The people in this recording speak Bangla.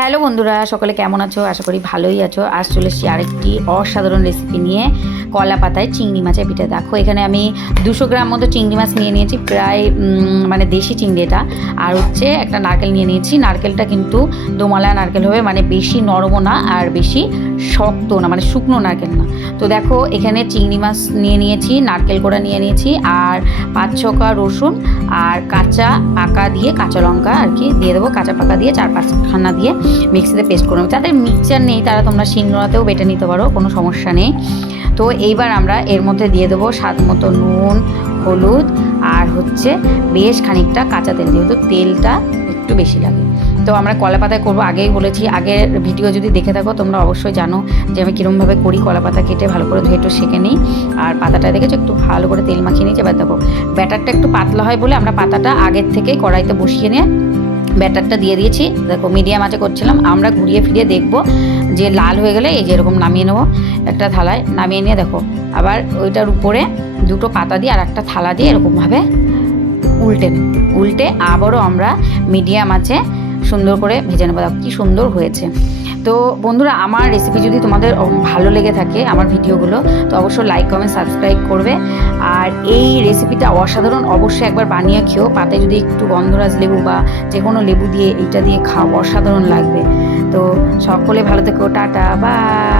হ্যালো বন্ধুরা, সকলে কেমন আছো? আশা করি ভালোই আছো। আজ চলে এসেছি আরেকটি অসাধারণ রেসিপি নিয়ে, কলা পাতায় চিংড়ি মাছের পিঠে। দেখো এখানে আমি 200 গ্রাম মতো চিংড়ি মাছ নিয়ে নিয়েছি, প্রায় মানে দেশি চিংড়ি এটা। আর হচ্ছে একটা নারকেল নিয়ে নিয়েছি। নারকেলটা কিন্তু দোমালা নারকেল হবে, মানে বেশি নরমও না আর বেশি শক্ত না, মানে শুকনো নারকেল না। তো দেখো এখানে চিংড়ি মাছ নিয়ে নিয়েছি, নারকেল কোড়া নিয়ে নিয়েছি, আর 5-6 কোয়া রসুন আর কাঁচা পাকা দিয়ে কাঁচা লঙ্কা আর কি দিয়ে দেবো। কাঁচা পাকা দিয়ে 4-5 দিয়ে মিক্সিতে পেস্ট করে নেবো। যাদের মিক্সচার নেই তারা তোমরা শিলনোড়াতেও বেটে নিতে পারো, কোনো সমস্যা নেই। তো এইবার আমরা এর মধ্যে দিয়ে দেবো স্বাদ মতো নুন, হলুদ আর হচ্ছে বেশ খানিকটা কাঁচা তেল, যেহেতু তেলটা একটু বেশি লাগে। তো আমরা কলা পাতায় করবো, আগেই বলেছি। আগের ভিডিও যদি দেখে থাকো তোমরা অবশ্যই জানো যে আমি কীরকমভাবে করি। কলা পাতা কেটে ভালো করে ধুয়ে একটু সেঁকে নিই, আর পাতাটা দেখেছো একটু ভালো করে তেল মাখিয়ে নিয়েছি। এবার দেখো ব্যাটারটা একটু পাতলা হয় বলে আমরা পাতাটা আগের থেকেই কড়াইতে বসিয়ে নিয়ে ব্যাটারটা দিয়ে দিয়েছি। দেখো মিডিয়াম আঁচে করছিলাম, আমরা ঘুরিয়ে ফিরিয়ে দেখবো যে লাল হয়ে গেলে এই যে এরকম নামিয়ে নেবো একটা থালায়। নামিয়ে নিয়ে দেখো আবার ওইটার উপরে দুটো পাতা দিয়ে আর একটা থালা দিয়ে এরকমভাবে উল্টে আবারও আমরা মিডিয়াম আঁচে সুন্দর করে ভেজে নেবো। দেখো কী সুন্দর হয়েছে। তো বন্ধুরা, আমার রেসিপি যদি তোমাদের ভালো লেগে থাকে, আমার ভিডিওগুলো, তো অবশ্যই লাইক কমেন্ট সাবস্ক্রাইব করবে। আর এই রেসিপিটা অসাধারণ, অবশ্যই একবার বানিয়ে খেও। পাতায় যদি একটু গন্ধরাজ লেবু বা যে কোনো লেবু দিয়ে এইটা দিয়ে খাও, অসাধারণ লাগবে। তো সকলে ভালো থেকো, টাটা, বাই।